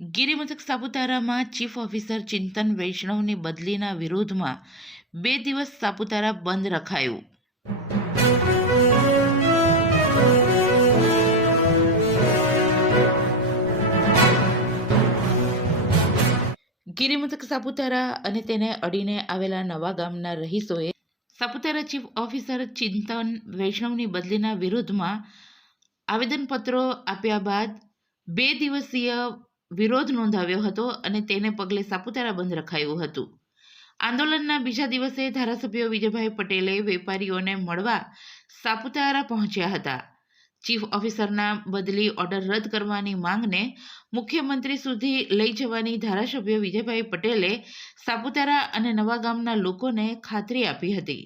ગિરિમથક સાપુતારામાં chief officer ચિંતન વૈષ્ણવની બદલીના વિરોધમાં 2 દિવસ સાપુતારા બંધ રખાયું. ગિરિમથક સાપુતારા અને તેને અડીને આવેલા નવા ગામના રહીશોએ સાપુતારા ચીફ ઓફિસર ચિંતન વૈષ્ણવની બદલીના વિરોધમાં આવેદનપત્રો આપ્યા બાદ 2 દિવસીય વિરોધ નોંધાવ્યો હતો અને તેને પગલે સાપુતારા બંધ રખાયું હતું. આંદોલનના બીજા દિવસે ધારાસભ્ય વિજયભાઈ પટેલે વેપારીઓને મળવા સાપુતારા પહોંચ્યા હતા. ચીફ ઓફિસરના બદલી ઓર્ડર રદ કરવાની માંગને મુખ્યમંત્રી સુધી લઈ જવાની ધારાસભ્ય વિજયભાઈ પટેલે સાપુતારા અને નવા ગામના લોકોને ખાતરી આપી હતી.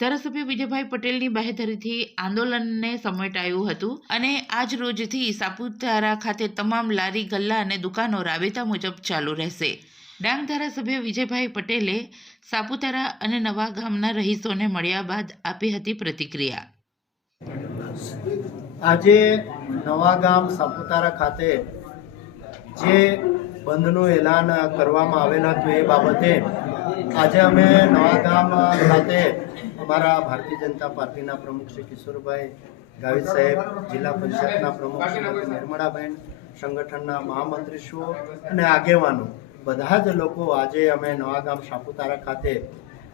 ધારાસભ્ય વિજયભાઈ પટેલની બાહેધરીથી આંદોલનને સમેટાયું હતું અને આજ રોજથી સાપુતારા ખાતે તમામ લારી ગલ્લા અને દુકાનો રાબેતા મુજબ ચાલુ રહેશે. ડાંગ ધારાસભ્ય વિજયભાઈ પટેલે સાપુતારા અને નવા ગામના રહીશોને મળ્યા બાદ આપી હતી પ્રતિક્રિયા. આજે નવા ગામ સાપુતારા ખાતે જે બંધનું એલાન કરવામાં આવેલ હતું એ બાબતે આજે અમે નવા ગામ ખાતે અમારા ભારતીય જનતા પાર્ટીના પ્રમુખ શ્રી કિશોરભાઈ ગાવિત સાહેબ, જિલ્લા પંચાયતના પ્રમુખ શ્રીમતી નિર્મળાબેન, સંગઠનના મહામંત્રીશ્રીઓ અને આગેવાનો બધા જ લોકો આજે અમે નવા ગામ સાપુતારા ખાતે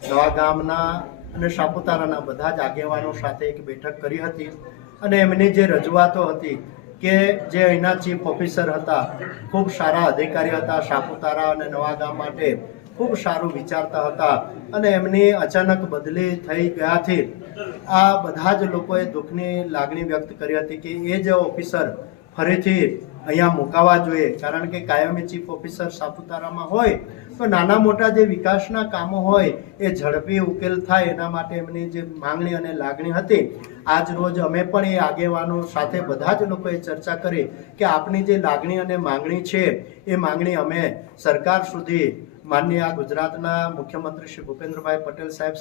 નવા ગામના અને સાપુતારાના બધા જ આગેવાનો સાથે એક બેઠક કરી હતી અને એમની જે રજૂઆતો હતી કે જે અહીંના ચીફ ઓફિસર હતા, ખૂબ સારા અધિકારી હતા, સાપુતારા અને નવા ગામ માટે ખૂબ સારું વિચારતા હતા અને એમની અચાનક બદલી થઈ ગયાથી આ બધા જ લોકોએ દુઃખની લાગણી વ્યક્ત કરી હતી કે એ જે ઓફિસર ફરીથી અહીંયા મુકાવા જોઈએ, કારણ કે કાયમી ચીફ ઓફિસર સાપુતારામાં હોય તો નાના મોટા જે વિકાસના કામો હોય એ ઝડપી ઉકેલ થાય, એના માટે એમની જે માંગણી અને લાગણી હતી. આજ રોજ અમે પણ એ આગેવાનો સાથે બધા જ લોકોએ ચર્ચા કરી કે આપણી જે લાગણી અને માંગણી છે એ માંગણી અમે સરકાર સુધી, માનનીય ગુજરાતના મુખ્યમંત્રી શ્રી ભૂપેન્દ્રભાઈ પટેલ સાહેબ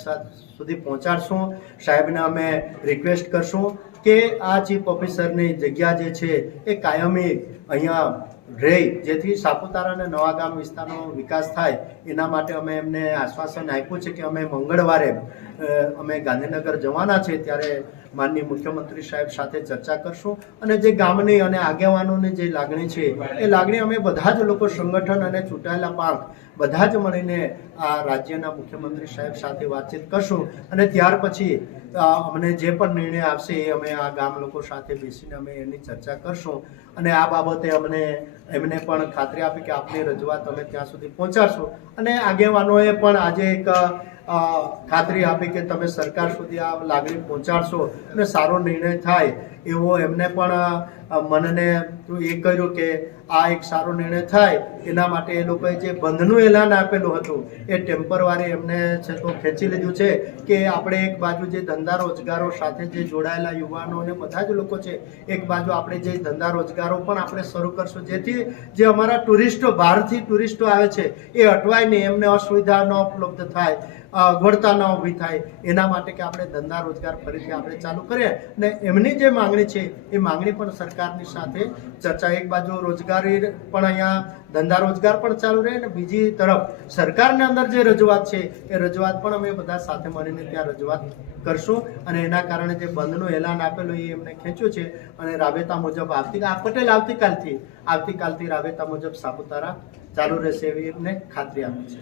સુધી પહોંચાડશું. સાહેબને અમે રિક્વેસ્ટ કરશું કે આ ચીફ ઓફિસરની જગ્યા જે છે એ કાયમી અહીંયા રહે, જેથી સાપુતારા અને નવા ગામ વિસ્તારનો વિકાસ થાય. એના માટે અમે એમને આશ્વાસન આપ્યું છે કે અમે મંગળવારે અમે ગાંધીનગર જવાના છે ત્યારે માનનીય મુખ્યમંત્રી સાહેબ સાથે ચર્ચા કરશું અને જે ગામની અને આગેવાનોની જે લાગણી છે એ લાગણી અમે બધા જ લોકો, સંગઠન અને ચૂંટાયેલા પાંખ બધા જ મળીને આ રાજ્યના મુખ્યમંત્રી સાહેબ સાથે વાતચીત કરશું અને ત્યાર પછી અમને જે પણ નિર્ણય આપશે એ અમે આ ગામ લોકો સાથે બેસીને અમે એની ચર્ચા કરશું અને આ બાબતે એમને પણ ખાતરી આપી કે આપની રજૂઆત અમે ત્યાં સુધી પહોંચાડશું અને આગેવાનોએ પણ આજે એક ખાતરી આપી કે તમે સરકાર સુધી આ લાગણી પહોંચાડશો અને સારો નિર્ણય થાય એવો એમને પણ મનને એ કર્યું કે આ એક સારો નિર્ણય થાય. એના માટે એ લોકોએ જે બંધનું એલાન આપેલું હતું એ ટેમ્પરરી એમને છે તો ખેંચી લીધું છે કે આપણે એક બાજુ જે ધંધા રોજગારો સાથે જે જોડાયેલા યુવાનો અને બધા જ લોકો છે, એક બાજુ આપણે જે ધંધા રોજગારો પણ આપણે શરૂ કરશું, જેથી જે અમારા ટુરિસ્ટો, બહારથી ટુરિસ્ટો આવે છે એ અટવાય નહીં, એમને અસુવિધા ન ઉપલબ્ધ થાય, અગવડતા ન ઊભી થાય, એના માટે કે આપણે ધંધા રોજગાર ફરીથી આપણે ચાલુ કરીએ અને એમની જે માંગણી છે એ માંગણી પણ સરકારની સાથે ચર્ચા. એક બાજુ રોજગારી પણ અહીંયા ધંધા રોજગાર પણ ચાલુ રહે અને બીજી તરફ સરકારની અંદર જે રજૂઆત છે એ રજૂઆત પણ અમે બધા સાથે મળીને ત્યાં રજૂઆત કરશું અને એના કારણે જે બંધનું એલાન આપેલું એ એમને ખેંચ્યું છે અને રાબેતા મુજબ પટેલ આવતીકાલથી રાબેતા મુજબ સાપુતારા ચાલુ રહેશે એવી એમને ખાતરી આપી છે.